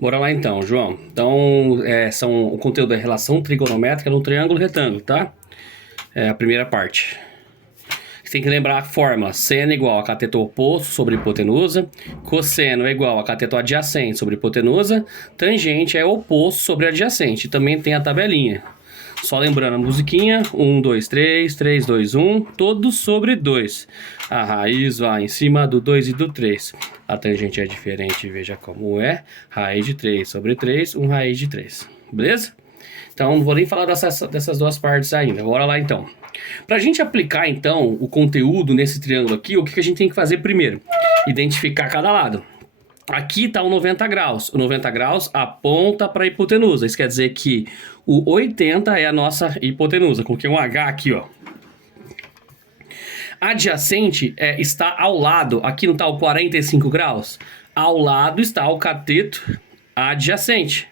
Bora lá então, João. Então, o conteúdo é relação trigonométrica no triângulo retângulo, tá? É a primeira parte. Você tem que lembrar a fórmula. Seno igual a cateto oposto sobre hipotenusa. Cosseno é igual a cateto adjacente sobre hipotenusa. Tangente é oposto sobre adjacente. Também tem a tabelinha. Só lembrando a musiquinha, 1, 2, 3, 3, 2, 1, todos sobre 2. A raiz vai em cima do 2 e do 3. A tangente é diferente, veja como é. Raiz de 3 sobre 3, 1 raiz de 3. Beleza? Então, não vou nem falar dessas duas partes ainda. Bora lá, então. Para a gente aplicar, então, o conteúdo nesse triângulo aqui, o que a gente tem que fazer primeiro? Identificar cada lado. Aqui está o 90 graus. O 90 graus aponta para a hipotenusa. Isso quer dizer que o 80 é a nossa hipotenusa. Coloquei um H aqui, ó. Adjacente está ao lado. Aqui não está o 45 graus? Ao lado está o cateto adjacente.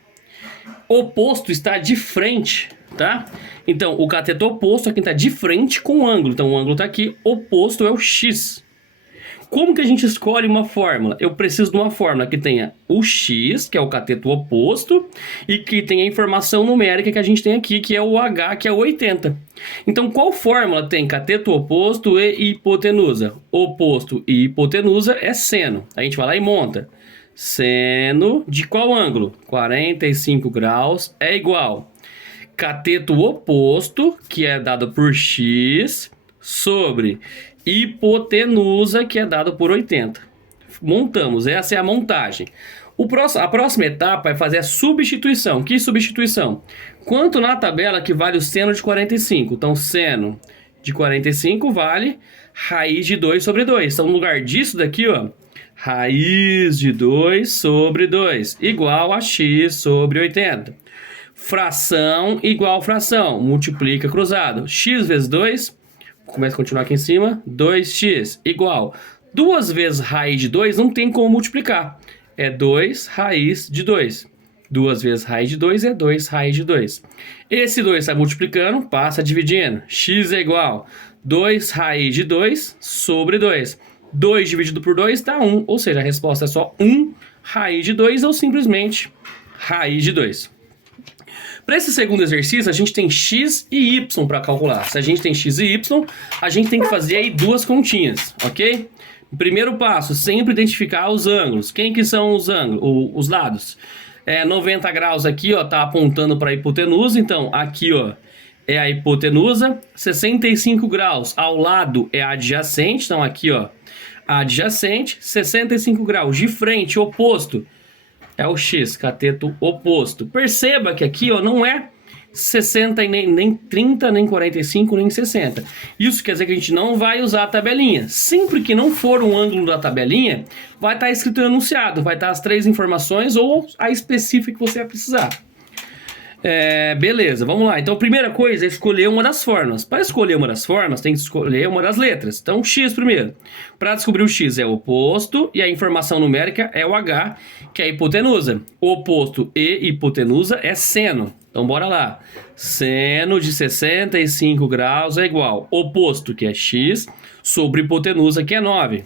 Oposto está de frente, tá? Então, o cateto oposto aqui está de frente com o ângulo. Então, o ângulo está aqui, oposto é o X. Como que a gente escolhe uma fórmula? Eu preciso de uma fórmula que tenha o X, que é o cateto oposto, e que tenha a informação numérica que a gente tem aqui, que é o H, que é o 80. Então, qual fórmula tem cateto oposto e hipotenusa? Oposto e hipotenusa é seno. A gente vai lá e monta. Seno de qual ângulo? 45 graus é igual cateto oposto, que é dado por X, sobre hipotenusa, que é dado por 80. Montamos, essa é a montagem. A próxima etapa é fazer a substituição. Que substituição? Quanto na tabela que vale o seno de 45? Então, seno de 45 vale raiz de 2 sobre 2. Então, no lugar disso daqui, ó, raiz de 2 sobre 2, igual a x sobre 80. Fração igual fração, multiplica cruzado. X vezes 2, começa a continuar aqui em cima, 2x, igual. 2 vezes raiz de 2 não tem como multiplicar. É 2 raiz de 2. 2 vezes raiz de 2 é 2 raiz de 2. Esse 2 está multiplicando, passa dividindo. X é igual 2 raiz de 2 sobre 2. 2 dividido por 2 dá 1, ou seja, a resposta é só 1 raiz de 2 ou simplesmente raiz de 2. Para esse segundo exercício, a gente tem x e y para calcular. Se a gente tem x e y, a gente tem que fazer aí duas continhas, ok? Primeiro passo, sempre identificar os ângulos. Quem que são os ângulos, os lados? 90 graus aqui, ó, tá apontando para a hipotenusa, então aqui, ó, é a hipotenusa. 65 graus ao lado é a adjacente, então aqui, ó, adjacente. 65 graus de frente, oposto, é o X, cateto oposto. Perceba que aqui, ó, não é 60, nem 30, nem 45, nem 60. Isso quer dizer que a gente não vai usar a tabelinha. Sempre que não for um ângulo da tabelinha, vai estar escrito no enunciado. Vai estar as 3 informações ou a específica que você vai precisar. Beleza, vamos lá. Então, a primeira coisa é escolher uma das fórmulas. Para escolher uma das fórmulas, tem que escolher uma das letras. Então, X primeiro. Para descobrir o X é o oposto e a informação numérica é o H, que é a hipotenusa. Oposto e hipotenusa é seno. Então, bora lá. Seno de 65 graus é igual oposto, que é X, sobre hipotenusa, que é 9.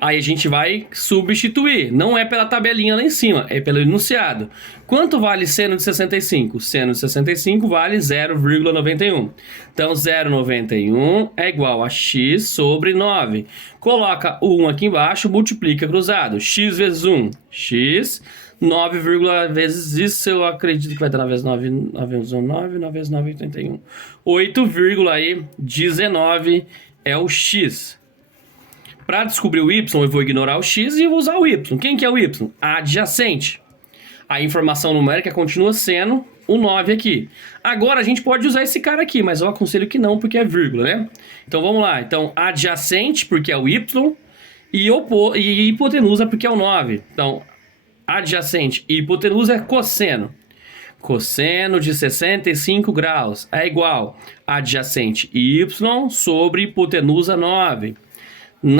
Aí a gente vai substituir. Não é pela tabelinha lá em cima, é pelo enunciado. Quanto vale seno de 65? Seno de 65 vale 0,91. Então, 0,91 é igual a x sobre 9. Coloca o 1 aqui embaixo, multiplica cruzado. X vezes 1, x. 9, vezes isso, eu acredito que vai dar 9 vezes 9, 9 vezes 1, 9, 9 vezes 9, 81. 8,19 é o x. Para descobrir o y, eu vou ignorar o x e vou usar o y. Quem que é o y? Adjacente. A informação numérica continua sendo o 9 aqui. Agora a gente pode usar esse cara aqui, mas eu aconselho que não, porque é vírgula, né? Então vamos lá. Então, adjacente, porque é o y, e hipotenusa, porque é o 9. Então, adjacente e hipotenusa é cosseno. Cosseno de 65 graus é igual a adjacente y sobre hipotenusa 9.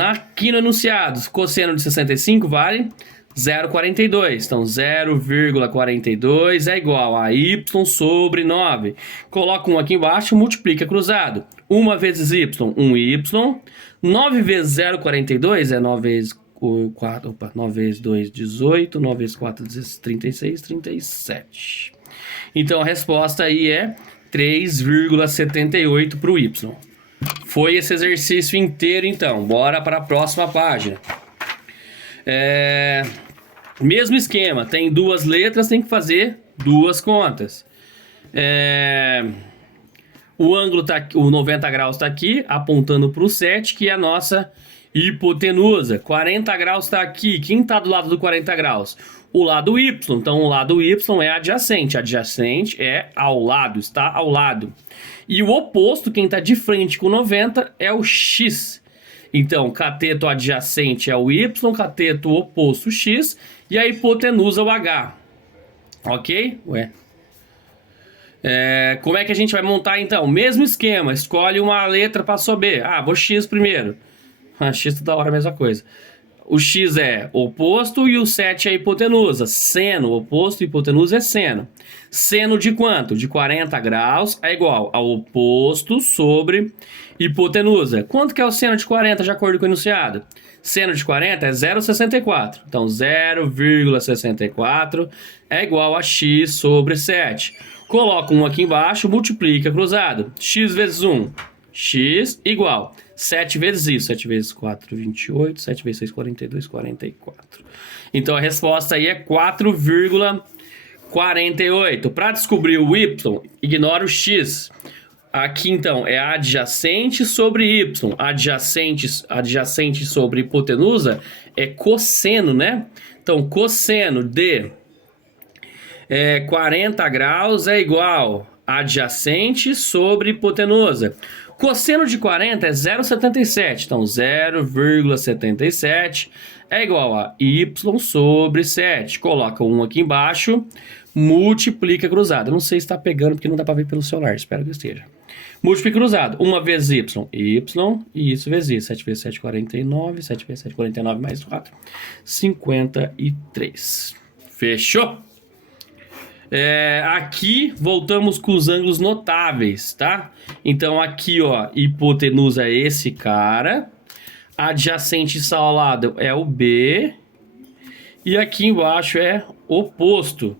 Aqui no enunciado, cosseno de 65 vale 0,42. Então, 0,42 é igual a y sobre 9. Coloca 1 aqui embaixo, multiplica cruzado. 1 vezes y, 1y. 9 vezes 0,42 é 9 vezes 4, opa, 9 vezes 2, 18, 9 vezes 4, 36, 37. Então a resposta aí é 3,78 para o Y. Foi esse exercício inteiro, então. Bora para a próxima página. Mesmo esquema, tem duas letras, tem que fazer duas contas. O ângulo tá aqui, o 90 graus está aqui, apontando para o 7, que é a nossa hipotenusa. 40 graus está aqui. Quem está do lado do 40 graus? O lado Y. Então, o lado Y é adjacente. Adjacente é ao lado, está ao lado. E o oposto, quem está de frente com 90, é o X. Então, cateto adjacente é o Y, cateto oposto X, e a hipotenusa o H. Ok? Como é que a gente vai montar, então? Mesmo esquema, escolhe uma letra para subir. Vou X primeiro. X toda hora a mesma coisa. O X é oposto e o 7 é hipotenusa. Seno, oposto e hipotenusa é seno. Seno de quanto? De 40 graus é igual ao oposto sobre hipotenusa. Quanto que é o seno de 40 de acordo com o enunciado? Seno de 40 é 0,64. Então, 0,64 é igual a x sobre 7. Coloca 1 aqui embaixo, multiplica cruzado. X vezes 1. X igual 7 vezes isso. 7 vezes 4, 28. 7 vezes 6, 42, 44. Então, a resposta aí é 4,48. Para descobrir o y, ignora o x. Aqui, então, é adjacente sobre y. Adjacente sobre hipotenusa é cosseno, né? Então, cosseno de 40 graus é igual a adjacente sobre hipotenusa. Cosseno de 40 é 0,77. Então, 0,77 é igual a y sobre 7. Coloca 1 aqui embaixo, multiplica cruzado. Eu não sei se está pegando porque não dá para ver pelo celular. Espero que esteja. Multiplica cruzado. 1 vezes y, y, e isso vezes isso. 7 vezes 7, 49. 7 vezes 7, 49 mais 4, 53. Fechou? Aqui voltamos com os ângulos notáveis, tá? Então aqui, ó, hipotenusa é esse cara, adjacente ao lado é o B, e aqui embaixo é oposto.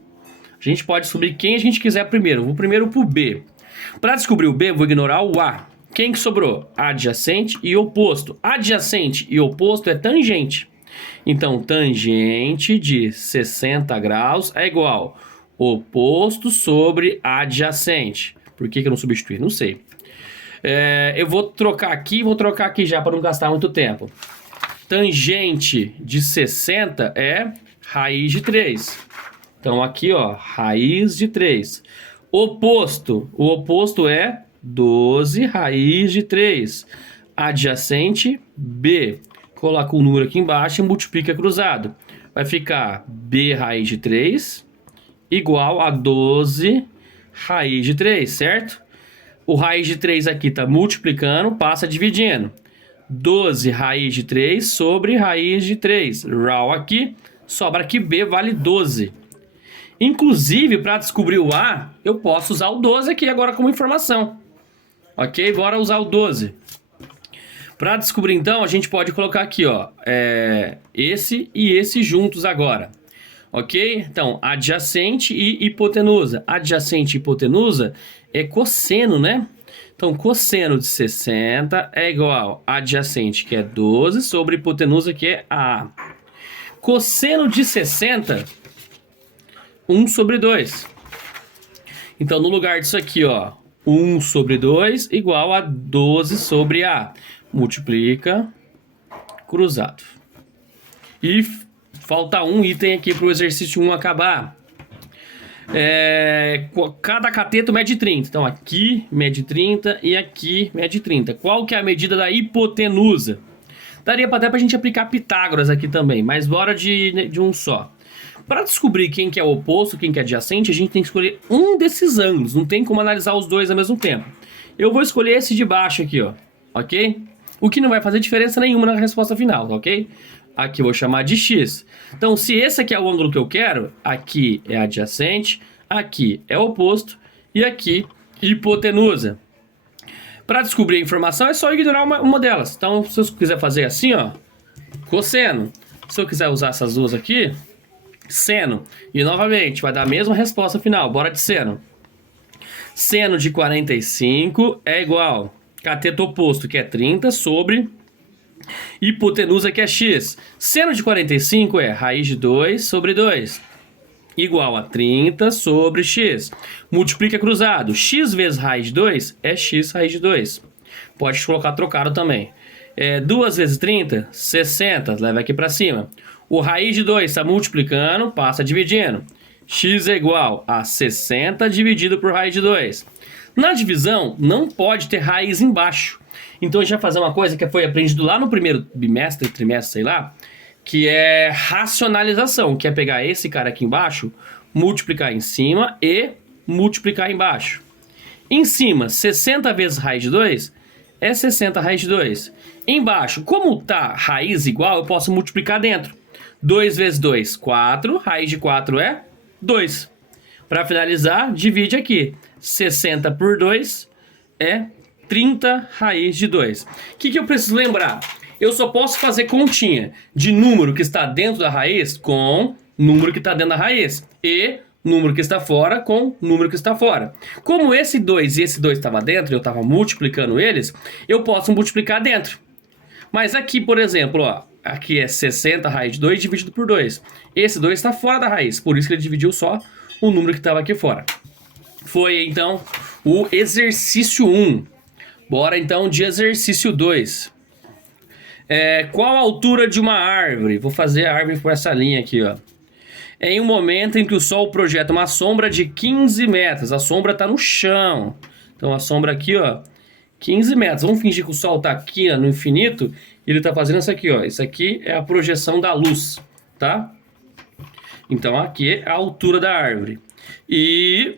A gente pode descobrir quem a gente quiser primeiro. Vou primeiro pro B. Para descobrir o B, vou ignorar o A. Quem que sobrou? Adjacente e oposto. Adjacente e oposto é tangente. Então, tangente de 60 graus é igual oposto sobre adjacente. Por que eu não substituí? Não sei. Eu vou trocar aqui já para não gastar muito tempo. Tangente de 60 é raiz de 3. Então aqui, ó, raiz de 3. Oposto. O oposto é 12 raiz de 3. Adjacente, B. Coloca o número aqui embaixo e multiplica cruzado. Vai ficar B raiz de 3 igual a 12 raiz de 3, certo? O raiz de 3 aqui está multiplicando, passa dividindo. 12 raiz de 3 sobre raiz de 3. Raw aqui, sobra que B vale 12. Inclusive, para descobrir o A, eu posso usar o 12 aqui agora como informação. Ok? Bora usar o 12. Para descobrir, então, a gente pode colocar aqui, ó, esse e esse juntos agora. Ok? Então, adjacente e hipotenusa. Adjacente e hipotenusa é cosseno, né? Então, cosseno de 60 é igual a adjacente, que é 12, sobre hipotenusa, que é A. Cosseno de 60, 1 sobre 2. Então, no lugar disso aqui, ó, 1 sobre 2 igual a 12 sobre A. Multiplica, cruzado. E falta um item aqui para o exercício 1 acabar. Cada cateto mede 30. Então, aqui mede 30 e aqui mede 30. Qual que é a medida da hipotenusa? Daria até para a gente aplicar Pitágoras aqui também, mas bora de um só. Para descobrir quem que é o oposto, quem que é adjacente, a gente tem que escolher um desses ângulos. Não tem como analisar os dois ao mesmo tempo. Eu vou escolher esse de baixo aqui, ó. Ok? O que não vai fazer diferença nenhuma na resposta final, ok? Aqui eu vou chamar de X. Então, se esse aqui é o ângulo que eu quero, aqui é adjacente, aqui é oposto e aqui hipotenusa. Para descobrir a informação é só ignorar uma delas. Então, se eu quiser fazer assim, ó, cosseno. Se eu quiser usar essas duas aqui, seno. E novamente, vai dar a mesma resposta final. Bora de seno. Seno de 45 é igual cateto oposto, que é 30, sobre hipotenusa, que é x. Seno de 45 é raiz de 2 sobre 2, igual a 30 sobre x. Multiplica cruzado. X vezes raiz de 2 é x raiz de 2. Pode colocar trocado também. 2 vezes 30, 60. Leva aqui para cima. O raiz de 2 está multiplicando, passa dividindo. X é igual a 60 dividido por raiz de 2. Na divisão, não pode ter raiz embaixo. Então a gente vai fazer uma coisa que foi aprendido lá no primeiro bimestre, trimestre, sei lá, que é racionalização, que é pegar esse cara aqui embaixo, multiplicar em cima e multiplicar embaixo. Em cima, 60 vezes raiz de 2 é 60 raiz de 2. Embaixo, como tá raiz igual, eu posso multiplicar dentro. 2 vezes 2, 4. Raiz de 4 é 2. Para finalizar, divide aqui. 60 por 2 é 30 raiz de 2. O que eu preciso lembrar? Eu só posso fazer continha de número que está dentro da raiz com número que está dentro da raiz. E número que está fora com número que está fora. Como esse 2 e esse 2 estava dentro, eu estava multiplicando eles, eu posso multiplicar dentro. Mas aqui, por exemplo, ó, aqui é 60 raiz de 2 dividido por 2. Esse 2 está fora da raiz, por isso que ele dividiu só o número que estava aqui fora. Foi, então, o exercício 1. Bora, então, de exercício 2. Qual a altura de uma árvore? Vou fazer a árvore por essa linha aqui, ó. Em um momento em que o Sol projeta uma sombra de 15 metros. A sombra está no chão. Então, a sombra aqui, ó, 15 metros. Vamos fingir que o Sol está aqui, ó, no infinito. E ele está fazendo isso aqui, ó. Isso aqui é a projeção da luz, tá? Então, aqui é a altura da árvore. E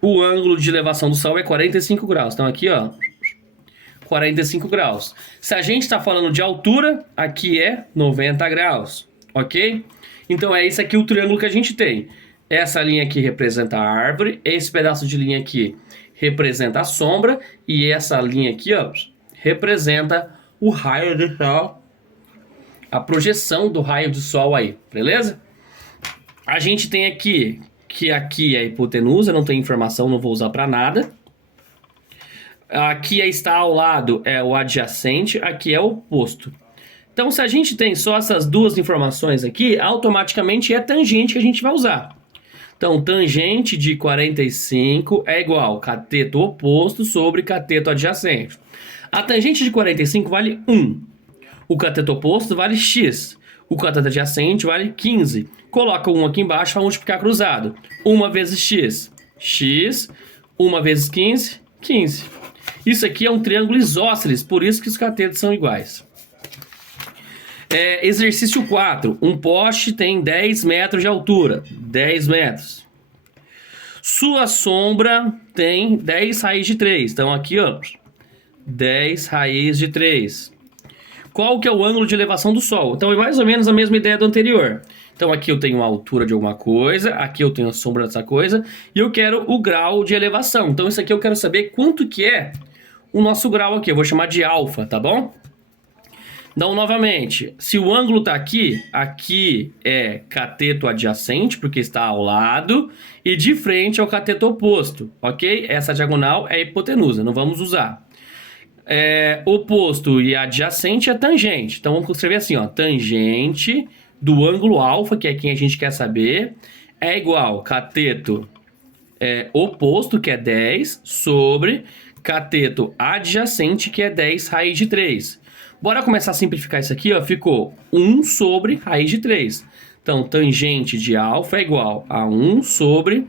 o ângulo de elevação do Sol é 45 graus. Então, aqui, ó, 45 graus. Se a gente está falando de altura, aqui é 90 graus. Ok? Então é isso aqui o triângulo que a gente tem. Essa linha aqui representa a árvore, esse pedaço de linha aqui representa a sombra e essa linha aqui, ó, representa o raio do sol, a projeção do raio do sol aí, beleza? A gente tem aqui que aqui é a hipotenusa, não tem informação, não vou usar para nada. Aqui está ao lado é o adjacente, aqui é o oposto. Então, se a gente tem só essas duas informações aqui, automaticamente é tangente que a gente vai usar. Então, tangente de 45 é igual cateto oposto sobre cateto adjacente. A tangente de 45 vale 1. O cateto oposto vale x. O cateto adjacente vale 15. Coloca 1 aqui embaixo para multiplicar cruzado. 1 vezes x, x. 1 vezes 15, 15. Isso aqui é um triângulo isósceles, por isso que os catetos são iguais. Exercício 4. Um poste tem 10 metros de altura. 10 metros. Sua sombra tem 10 raiz de 3. Então aqui, ó, 10 raiz de 3. Qual que é o ângulo de elevação do Sol? Então é mais ou menos a mesma ideia do anterior. Então aqui eu tenho a altura de alguma coisa, aqui eu tenho a sombra dessa coisa, e eu quero o grau de elevação. Então isso aqui eu quero saber quanto que é o nosso grau aqui. Eu vou chamar de alfa, tá bom? Então, novamente, se o ângulo está aqui, aqui é cateto adjacente, porque está ao lado, e de frente é o cateto oposto, ok? Essa diagonal é hipotenusa, não vamos usar. Oposto e adjacente é tangente. Então, vamos escrever assim, ó, tangente do ângulo alfa, que é quem a gente quer saber, é igual cateto oposto, que é 10, sobre cateto adjacente, que é 10 raiz de 3. Bora começar a simplificar isso aqui, ó. Ficou 1 sobre raiz de 3. Então, tangente de alfa é igual a 1 sobre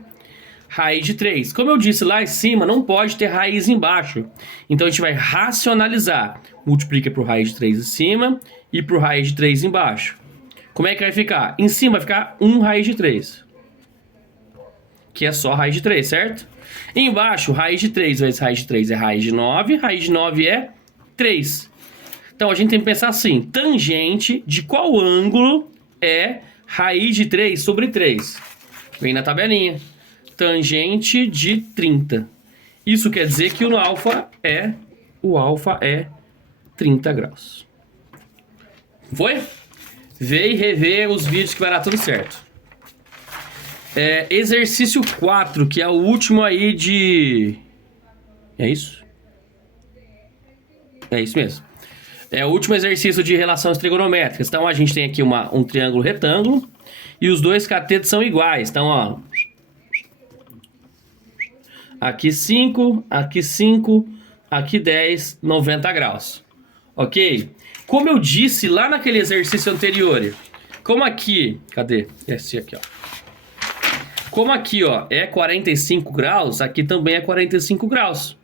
raiz de 3. Como eu disse lá em cima, não pode ter raiz embaixo. Então, a gente vai racionalizar. Multiplica por raiz de 3 em cima e por raiz de 3 embaixo. Como é que vai ficar? Em cima vai ficar 1 raiz de 3. Que é só raiz de 3, certo? Embaixo, raiz de 3 vezes raiz de 3 é raiz de 9. Raiz de 9 é 3. Então, a gente tem que pensar assim, tangente de qual ângulo é raiz de 3 sobre 3? Vem na tabelinha. Tangente de 30. Isso quer dizer que o alfa é 30 graus. Foi? Vê e revê os vídeos que vai dar tudo certo. Exercício 4, que é o último aí de... É isso? É isso mesmo. É o último exercício de relações trigonométricas. Então, a gente tem aqui um triângulo retângulo e os dois catetos são iguais. Então, ó... Aqui 5, aqui 10, 90 graus. Ok? Como eu disse lá naquele exercício anterior, como aqui... Cadê? Esse aqui, ó. Como aqui, ó, é 45 graus, aqui também é 45 graus.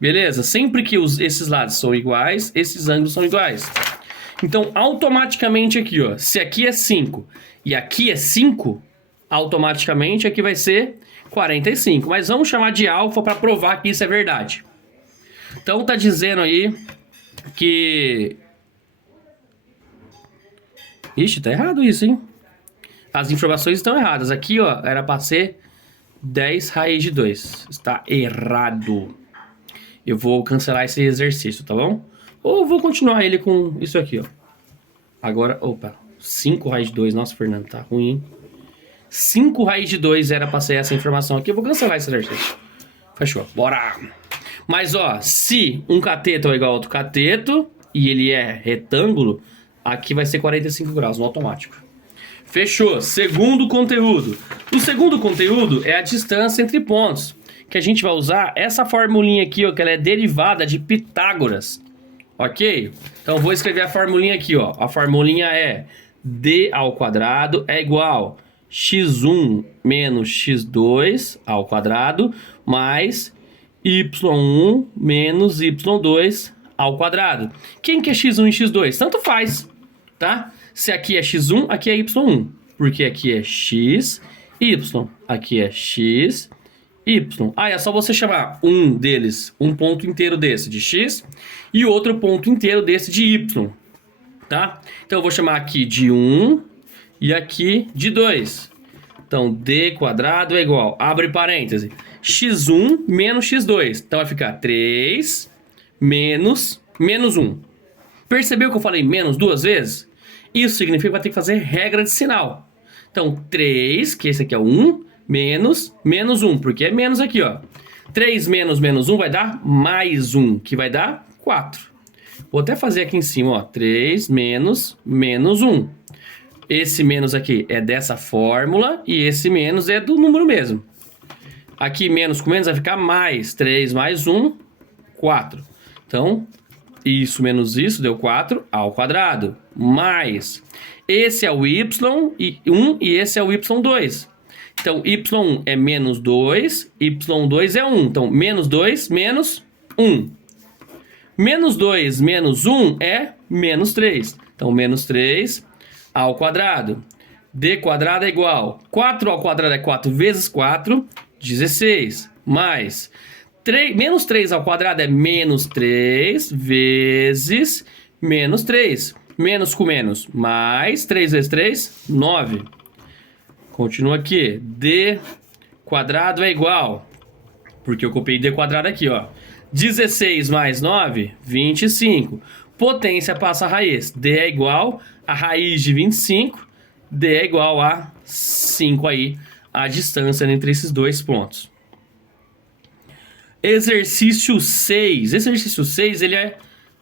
Beleza? Sempre que esses lados são iguais, esses ângulos são iguais. Então, automaticamente aqui, ó, se aqui é 5 e aqui é 5, automaticamente aqui vai ser 45. Mas vamos chamar de alfa para provar que isso é verdade. Então, tá dizendo aí que... Ixi, tá errado isso, hein? As informações estão erradas. Aqui, ó, era para ser 10 raiz de 2. Está errado. Eu vou cancelar esse exercício, tá bom? Ou vou continuar ele com isso aqui, ó. Agora, opa, 5 raiz de 2. Nossa, Fernando, tá ruim, hein? 5 raiz de 2 era para ser essa informação aqui. Eu vou cancelar esse exercício. Fechou, bora! Mas, ó, se um cateto é igual a outro cateto e ele é retângulo, aqui vai ser 45 graus no automático. Fechou. Segundo conteúdo. O segundo conteúdo é a distância entre pontos, que a gente vai usar essa formulinha aqui, ó, que ela é derivada de Pitágoras. Ok? Então, vou escrever a formulinha aqui, ó. A formulinha é d ao quadrado é igual x1 menos x2 ao quadrado mais y1 menos y2 ao quadrado. Quem que é x1 e x2? Tanto faz, tá? Se aqui é x1, aqui é y1. Porque aqui é x, y. Aqui é x, y. É só você chamar um deles, um ponto inteiro desse de x, e outro ponto inteiro desse de y. Tá? Então eu vou chamar aqui de 1 e aqui de 2. Então d quadrado é igual, abre parêntese, x1 menos x2. Então vai ficar 3 menos 1. Percebeu que eu falei menos duas vezes? Isso significa que vai ter que fazer regra de sinal. Então, 3, que esse aqui é o 1, menos 1, porque é menos aqui, ó. 3 menos 1 vai dar mais 1, que vai dar 4. Vou até fazer aqui em cima, ó. 3 menos 1. Esse menos aqui é dessa fórmula e esse menos é do número mesmo. Aqui menos com menos vai ficar mais. 3 mais 1, 4. Então... isso menos isso deu 4 ao quadrado. Mais. Esse é o y1 e esse é o y2. Então, y1 é menos 2, y2 é 1. Então, menos 2 menos 1. Menos 2 menos 1 é menos 3. Então, menos 3 ao quadrado. D quadrado é igual. 4 ao quadrado é 4 vezes 4, 16. Mais... menos 3 ao quadrado é menos 3 vezes menos 3. Menos com menos, mais 3 vezes 3, 9. Continua aqui. D quadrado é igual, porque eu copiei D quadrado aqui, ó. 16 mais 9, 25. Potência passa a raiz. D é igual a raiz de 25. D é igual a 5 aí, a distância entre esses dois pontos. Exercício 6. Exercício 6, ele é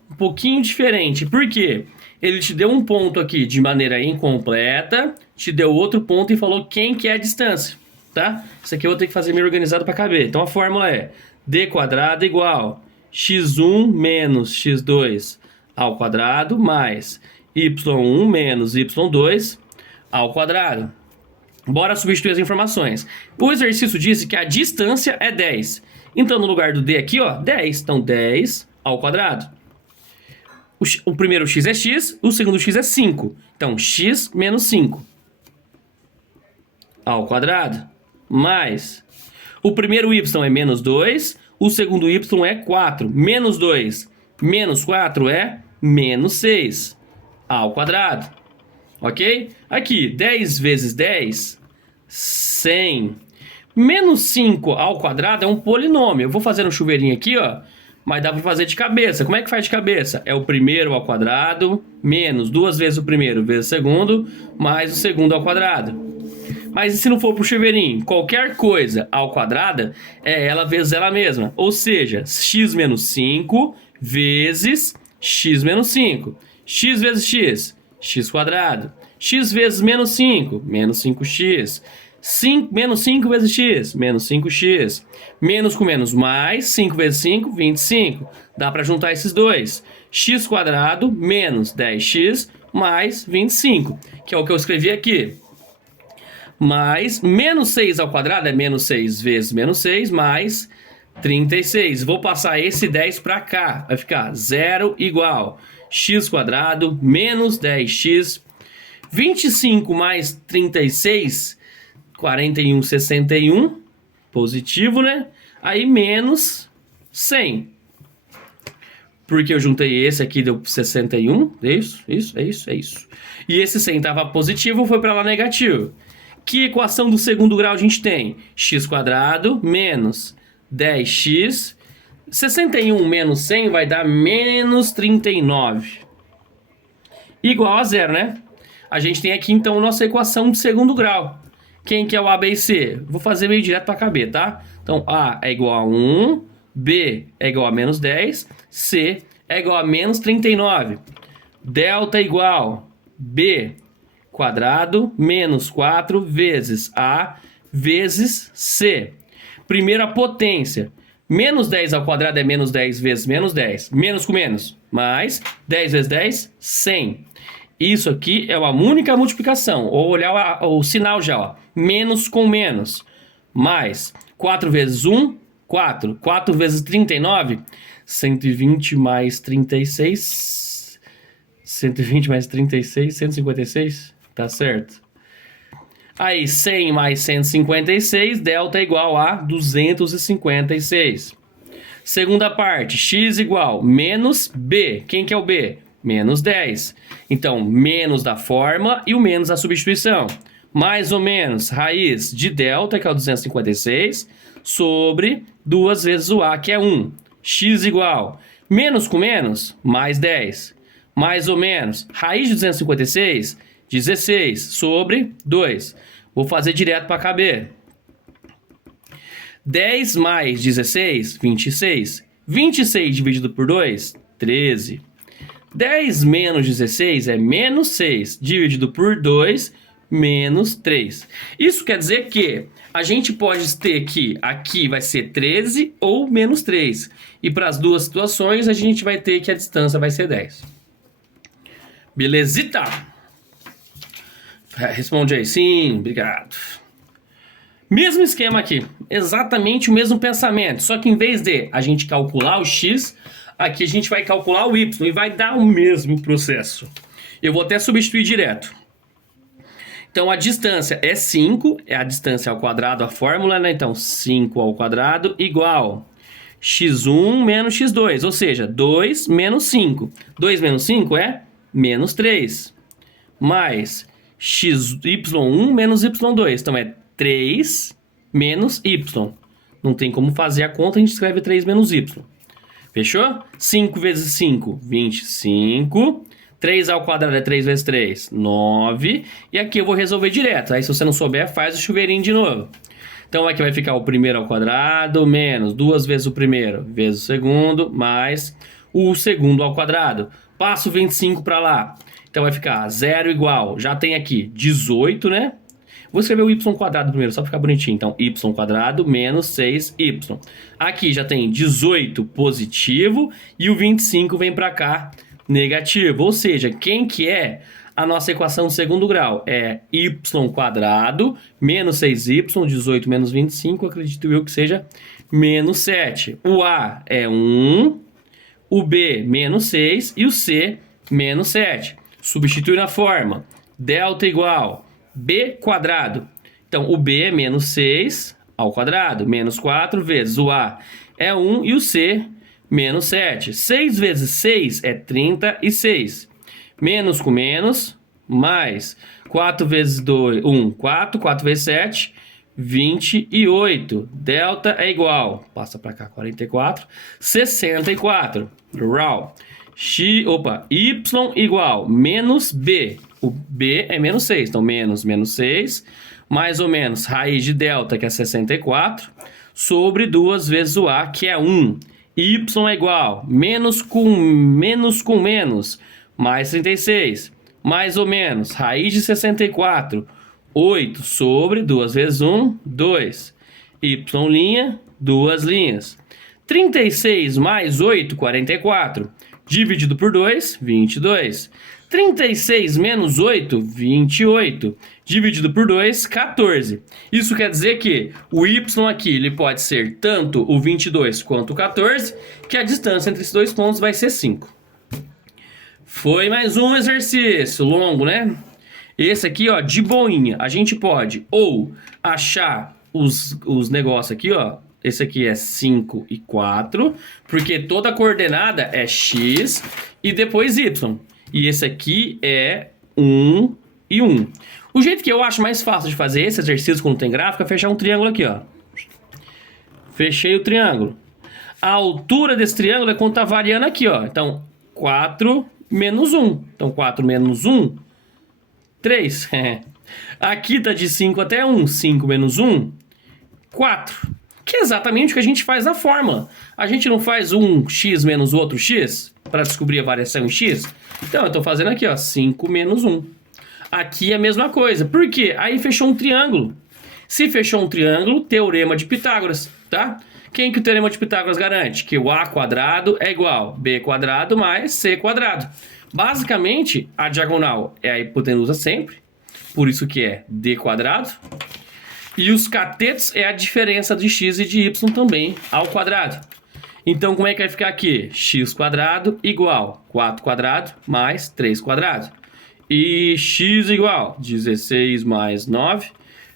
um pouquinho diferente. Por quê? Ele te deu um ponto aqui de maneira incompleta, te deu outro ponto e falou quem que é a distância, tá? Isso aqui eu vou ter que fazer meio organizado para caber. Então a fórmula é d quadrado igual x1 menos x2 ao quadrado mais y1 menos y2 ao quadrado. Bora substituir as informações. O exercício disse que a distância é 10. Então, no lugar do d aqui, ó, 10. Então, 10 ao quadrado. O primeiro x é x, o segundo x é 5. Então, x menos 5 ao quadrado. Mais, o primeiro y é menos 2, o segundo y é 4. Menos 2 menos 4 é menos 6 ao quadrado. Ok? Aqui, 10 vezes 10, 100. Menos 5 ao quadrado é um polinômio. Eu vou fazer um chuveirinho aqui, ó, mas dá para fazer de cabeça. Como é que faz de cabeça? É o primeiro ao quadrado, menos 2 vezes o primeiro vezes o segundo, mais o segundo ao quadrado. Mas e se não for pro chuveirinho? Qualquer coisa ao quadrado é ela vezes ela mesma. Ou seja, x menos 5 vezes x menos 5. X vezes x, x quadrado. X vezes menos 5, menos 5x. Menos 5 vezes x, menos 5x. Menos com menos mais, 5 vezes 5, 25. Dá para juntar esses dois. X quadrado menos 10x mais 25, que é o que eu escrevi aqui. Mais menos 6 ao quadrado é menos 6 vezes menos 6 mais 36. Vou passar esse 10 para cá. Vai ficar 0 igual x quadrado menos 10x. 25 mais 36, 41, 61. Positivo, né? Aí menos 100. Porque eu juntei esse aqui, deu 61. É isso. E esse 100 estava positivo, foi para lá negativo. Que equação do segundo grau a gente tem? X quadrado menos 10x. 61 menos 100 vai dar menos 39. Igual a zero, né? A gente tem aqui, então, a nossa equação de segundo grau. Quem que é o A, B e C? Vou fazer meio direto para caber, tá? Então, A é igual a 1, B é igual a menos 10, C é igual a menos 39. Delta é igual B quadrado menos 4 vezes A vezes C. Primeira potência. Menos 10 ao quadrado é menos 10 vezes menos 10. Menos com menos. Mais 10 vezes 10, 100. Isso aqui é uma única multiplicação. Ou olhar o sinal já, ó. Menos com menos. Mais 4 vezes 1, 4. 4 vezes 39, 120 mais 36. 120 mais 36, 156. Tá certo? Aí, 100 mais 156, delta é igual a 256. Segunda parte, x igual menos b. Quem que é o b? Menos 10. Então, menos da fórmula e o menos da substituição. Mais ou menos, raiz de delta, que é o 256, sobre 2 vezes o a, que é 1. X igual menos com menos, mais 10. Mais ou menos, raiz de 256, 16 sobre 2. Vou fazer direto para caber. 10 mais 16, 26. 26 dividido por 2, 13. 10 menos 16 é menos 6. Dividido por 2, menos 3. Isso quer dizer que a gente pode ter que aqui vai ser 13 ou menos 3. E para as duas situações a gente vai ter que a distância vai ser 10. Belezita? Responde aí, sim, obrigado. Mesmo esquema aqui, exatamente o mesmo pensamento, só que em vez de a gente calcular o x, aqui a gente vai calcular o y e vai dar o mesmo processo. Eu vou até substituir direto. Então a distância é 5, é a distância ao quadrado, a fórmula, né? Então 5 ao quadrado igual x1 menos x2, ou seja, 2 menos 5. 2 menos 5 é menos 3, mais y1 menos y2, então é 3 menos y. Não tem como fazer a conta, a gente escreve 3 menos y. Fechou? 5 vezes 5, 25. 3 ao quadrado é 3 vezes 3, 9. E aqui eu vou resolver direto. Aí se você não souber, faz o chuveirinho de novo. Então aqui vai ficar o primeiro ao quadrado, menos 2 vezes o primeiro, vezes o segundo, mais o segundo ao quadrado. Passo o 25 para lá. Então vai ficar 0 igual, já tem aqui 18, né? Vou escrever o y quadrado primeiro, só para ficar bonitinho. Então, y quadrado menos 6y. Aqui já tem 18 positivo e o 25 vem para cá negativo. Ou seja, quem que é a nossa equação de segundo grau? É y quadrado menos 6y, 18 menos 25, acredito eu que seja menos 7. O a é 1, o b menos 6 e o c menos 7. Substitui na forma. Delta igual b quadrado. Então, o b é menos 6 ao quadrado. Menos 4 vezes o a é 1 e o c menos 7. 6 vezes 6 é 36. Menos com menos, mais 4 vezes 2, 1, 4. 4 vezes 7, 28. Delta é igual, passa para cá, 44, 64. Raw. Y igual, menos B. O B é menos 6, então menos 6, mais ou menos raiz de delta, que é 64, sobre 2 vezes o A, que é 1. Y é igual, menos, mais 36, mais ou menos, raiz de 64, 8 sobre 2 vezes 1, 2. Y', 2 linhas. 36 mais 8, 44. Dividido por 2, 22. 36 menos 8, 28. Dividido por 2, 14. Isso quer dizer que o y aqui ele pode ser tanto o 22 quanto o 14, que a distância entre esses dois pontos vai ser 5. Foi mais um exercício longo, né? Esse aqui, ó, de boinha. A gente pode ou achar os negócios aqui, ó. Esse aqui é 5 e 4, porque toda coordenada é x e depois y. E esse aqui é 1 e 1. O jeito que eu acho mais fácil de fazer esse exercício quando tem gráfico é fechar um triângulo aqui, ó. Fechei o triângulo. A altura desse triângulo é quando tá variando aqui, ó. Então, 4 menos 1. Então, 4 menos 1, 3. Aqui tá de 5 até 1. 5 menos 1, 4. Que é exatamente o que a gente faz na fórmula. A gente não faz um x menos o outro x para descobrir a variação em x? Então, eu estou fazendo aqui, ó, 5 menos 1. Aqui é a mesma coisa. Por quê? Aí fechou um triângulo. Se fechou um triângulo, teorema de Pitágoras, tá? Quem que o teorema de Pitágoras garante? Que o a quadrado é igual a b quadrado mais c quadrado. Basicamente, a diagonal é a hipotenusa sempre, por isso que é d quadrado. E os catetos é a diferença de x e de y também ao quadrado. Então, como é que vai ficar aqui? X quadrado igual 4 quadrado mais 3 quadrado. E x igual 16 mais 9,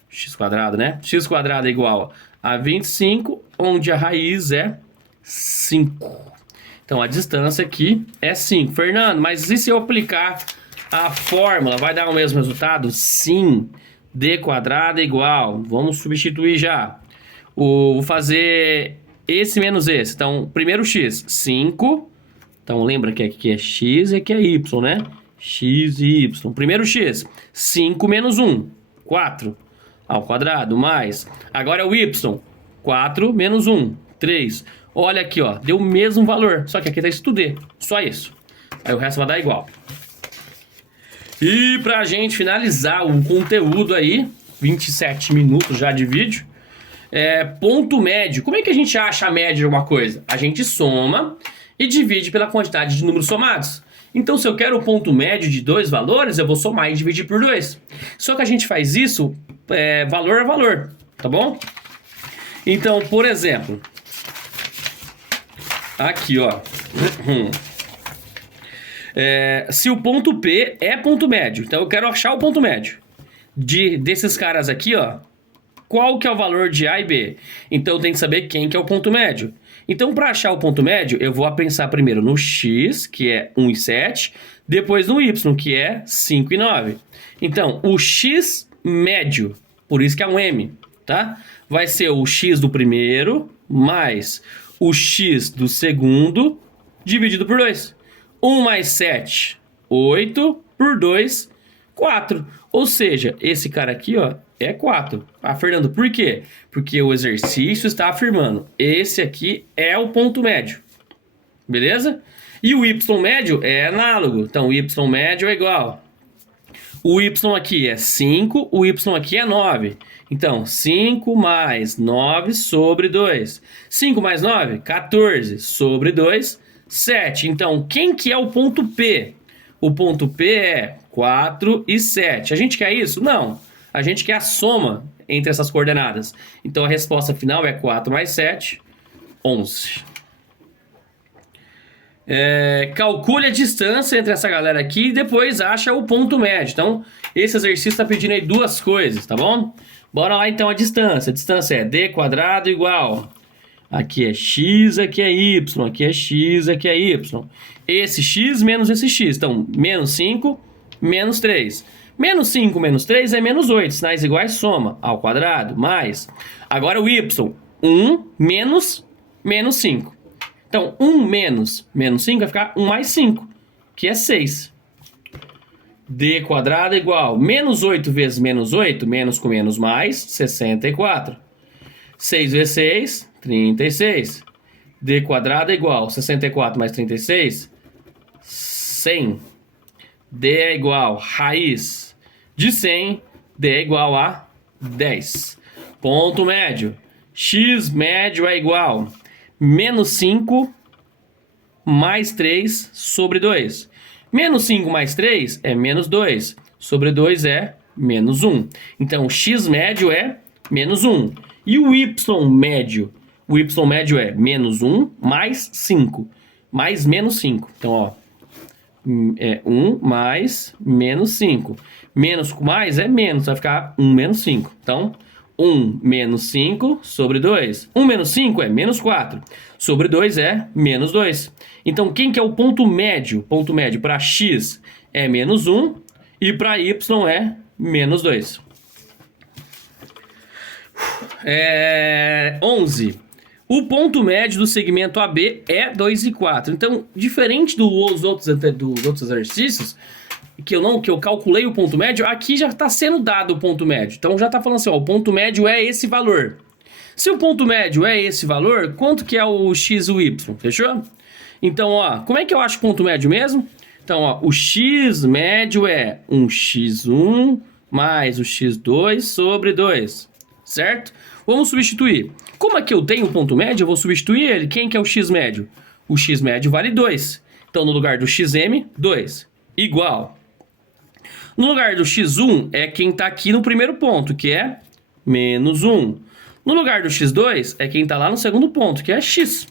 x quadrado, né? X quadrado é igual a 25, onde a raiz é 5. Então, a distância aqui é 5. Fernando, mas e se eu aplicar a fórmula? Vai dar o mesmo resultado? Sim. D quadrado é igual, vamos substituir já. Vou fazer esse menos esse. Então, primeiro x, 5. Então, lembra que aqui é x e aqui é y, né? X e y. Primeiro x, 5 menos 1, 4 ao quadrado, mais. Agora é o y, 4 menos 1, 3. Olha aqui, ó, deu o mesmo valor, só que aqui tá isso tudo D, só isso. Aí o resto vai dar igual. E pra gente finalizar o conteúdo aí, 27 minutos já de vídeo, ponto médio. Como é que a gente acha a média de alguma coisa? A gente soma e divide pela quantidade de números somados. Então, se eu quero o ponto médio de dois valores, eu vou somar e dividir por 2. Só que a gente faz isso valor a valor, tá bom? Então, por exemplo, aqui, ó. Se o ponto P é ponto médio, então eu quero achar o ponto médio desses caras aqui, ó. Qual que é o valor de A e B? Então eu tenho que saber quem que é o ponto médio. Então, para achar o ponto médio, eu vou pensar primeiro no x, que é 1 e 7, depois no y, que é 5 e 9. Então, o x médio, por isso que é um m, tá? Vai ser o x do primeiro mais o x do segundo dividido por 2. 1 mais 7, 8, por 2, 4. Ou seja, esse cara aqui, ó, é 4. Ah, Fernando, por quê? Porque o exercício está afirmando, esse aqui é o ponto médio. Beleza? E o y médio é análogo. Então, o y médio é igual. O y aqui é 5, o y aqui é 9. Então, 5 mais 9 sobre 2. 5 mais 9, 14 sobre 2, 7. Então, quem que é o ponto P? O ponto P é 4 e 7. A gente quer isso? Não. A gente quer a soma entre essas coordenadas. Então, a resposta final é 4 mais 7, 11. Calcule a distância entre essa galera aqui e depois acha o ponto médio. Então, esse exercício está pedindo aí duas coisas, tá bom? Bora lá, então, a distância. A distância é d quadrado igual... Aqui é x, aqui é y, aqui é x, aqui é y. Esse x menos esse x. Então, menos 5, menos 3. Menos 5 menos 3 é menos 8. Sinais iguais, soma ao quadrado. Mais. Agora o y. 1 menos menos 5. Então, 1 menos menos 5 vai ficar 1 mais 5, que é 6. D quadrado é igual menos 8 vezes menos 8, menos com menos mais, 64. 6 vezes 6, 36. D quadrado é igual 64 mais 36, 100. D é igual raiz de 100, D é igual a 10. Ponto médio. X médio é igual menos 5 mais 3 sobre 2. Menos 5 mais 3 é menos 2. Sobre 2 é menos 1. Então, x médio é menos 1. E o y médio? O y médio é menos 1 mais 5. Mais menos 5. Então, ó. É 1 mais menos 5. Menos com mais é menos. Vai ficar 1 menos 5. Então, 1 menos 5 sobre 2. 1 menos 5 é menos 4. Sobre 2 é menos 2. Então, quem que é o ponto médio? Ponto médio para x é menos 1 e para y é menos 2. 11. O ponto médio do segmento AB é 2 e 4. Então, diferente dos outros exercícios, que eu calculei o ponto médio, aqui já está sendo dado o ponto médio. Então, já está falando assim, ó, o ponto médio é esse valor. Se o ponto médio é esse valor, quanto que é o x e o y? Fechou? Então, ó, como é que eu acho o ponto médio mesmo? Então, ó, o x médio é um x1 mais o x2 sobre 2, certo? Vamos substituir. Como aqui eu tenho o ponto médio, eu vou substituir ele. Quem que é o x médio? O x médio vale 2. Então, no lugar do xm, 2. Igual. No lugar do x1 é quem está aqui no primeiro ponto, que é menos 1. No lugar do x2 é quem está lá no segundo ponto, que é x.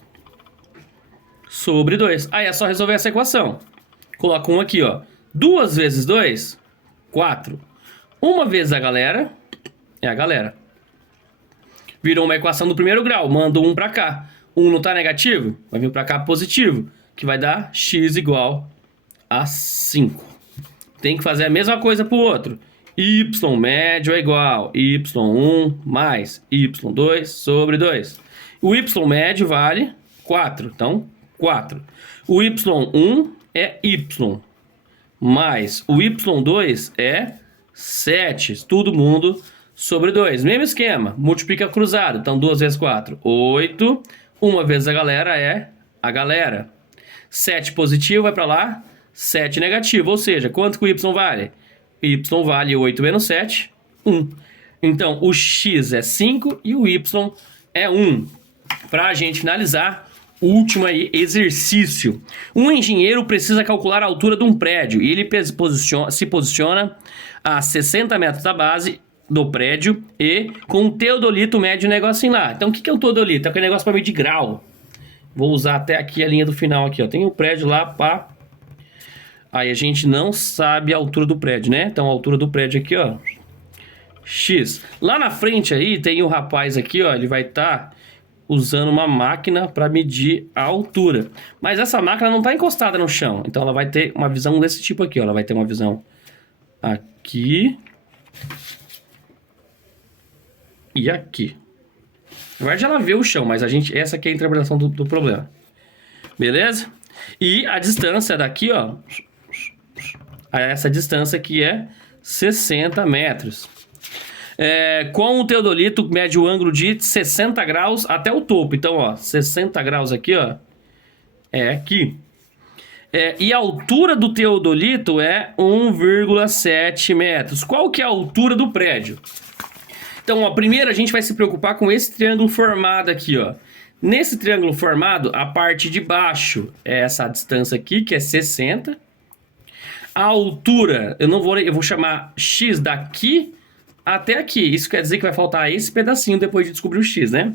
Sobre 2. Aí é só resolver essa equação. Coloca 1 aqui, ó. 2 vezes 2, 4. Uma vezes a galera, é a galera. Virou uma equação do primeiro grau. Manda 1 para cá. 1 não está negativo? Vai vir para cá positivo. Que vai dar x igual a 5. Tem que fazer a mesma coisa para o outro. Y médio é igual y1 mais y2 sobre 2. O y médio vale 4. Então, 4. O y1 é y. Mais o y2 é 7. Todo mundo sobre 2. Mesmo esquema. Multiplica cruzado. Então, 2 vezes 4, 8. Uma vez a galera é a galera. 7 positivo vai para lá. 7 negativo. Ou seja, quanto que o y vale? Y vale 8 menos 7, 1. Então, o x é 5 e o y é 1. Para a gente finalizar, o último aí, exercício. Um engenheiro precisa calcular a altura de um prédio e ele se posiciona a 60 metros da base do prédio e com um teodolito mede o negocinho lá. Então, o que é o teodolito? É aquele negócio para medir grau. Vou usar até aqui a linha do final aqui, ó. Tem o prédio lá para... Aí a gente não sabe a altura do prédio, né? Então a altura do prédio aqui, ó, x. Lá na frente aí tem o rapaz aqui, ó, ele vai estar usando uma máquina para medir a altura. Mas essa máquina não está encostada no chão, então ela vai ter uma visão desse tipo aqui, ó. Ela vai ter uma visão aqui e aqui. Na verdade ela vê o chão, mas essa aqui é a interpretação do problema. Beleza? E a distância daqui, ó, essa distância aqui é 60 metros. Com o teodolito mede o ângulo de 60 graus até o topo. Então, ó, 60 graus aqui, ó, é aqui. E a altura do teodolito é 1,7 metros. Qual que é a altura do prédio? Então, ó, primeiro a gente vai se preocupar com esse triângulo formado aqui, ó. Nesse triângulo formado, a parte de baixo é essa distância aqui, que é 60. A altura, eu vou chamar x daqui até aqui. Isso quer dizer que vai faltar esse pedacinho depois de descobrir o x, né?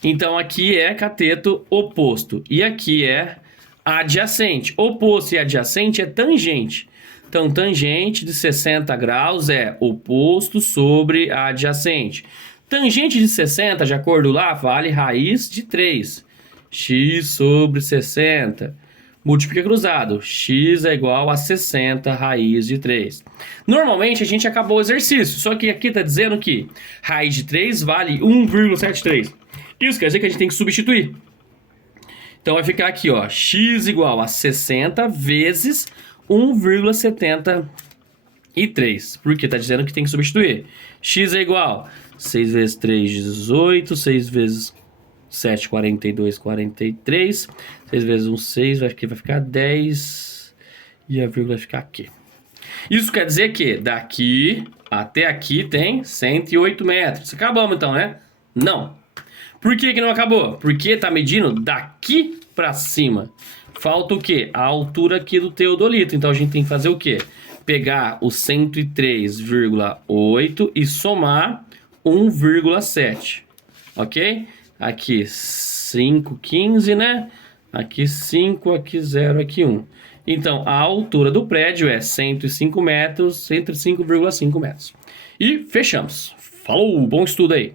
Então, aqui é cateto oposto. E aqui é adjacente. Oposto e adjacente é tangente. Então, tangente de 60 graus é oposto sobre adjacente. Tangente de 60, de acordo lá, vale raiz de 3. X sobre 60. multiplica cruzado. X é igual a 60 raiz de 3. Normalmente a gente acabou o exercício, só que aqui está dizendo que raiz de 3 vale 1,73. Isso quer dizer que a gente tem que substituir. Então vai ficar aqui, ó, x igual a 60 vezes 1,73. Porque está dizendo que tem que substituir. X é igual a 6 vezes 3, 18. 6 vezes 7, 42, 43. 6 vezes 1, 6. Aqui vai ficar 10. E a vírgula vai ficar aqui. Isso quer dizer que daqui até aqui tem 108 metros. Acabamos então, né? Não. Por que não acabou? Porque está medindo daqui para cima. Falta o quê? A altura aqui do teodolito. Então a gente tem que fazer o quê? Pegar o 103,8 e somar 1,7. Ok? Aqui 5, 15, né? Aqui 5, aqui 0, aqui 1. Então a altura do prédio é 105 metros, 105,5 metros. E fechamos. Falou, bom estudo aí.